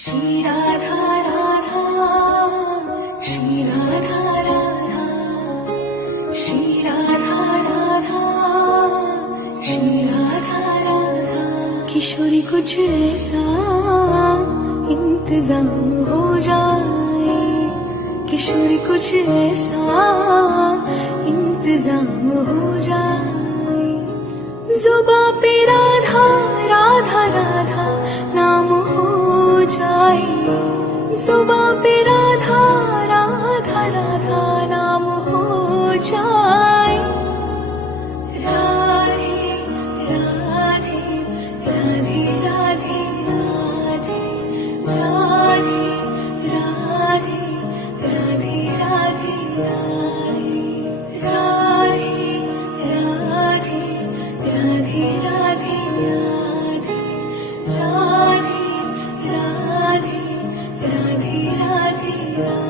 श्री राधा राधा, श्री राधा राधा, श्री राधा राधा, श्री राधा राधा। किशोरी कुछ ऐसा इंतजाम हो जाए, किशोरी कुछ ऐसा इंतजाम हो जाए। जुबां पे राधा राधा राधा नाम हो जाए, जुबां पे राधा राधा राधा नाम हो जाए। राधे राधे राधे राधे राधे, राधे राधे राधे राधे राधे, राधे राधे राधे राधे राधे, राधे राधे राधे राधे राधे।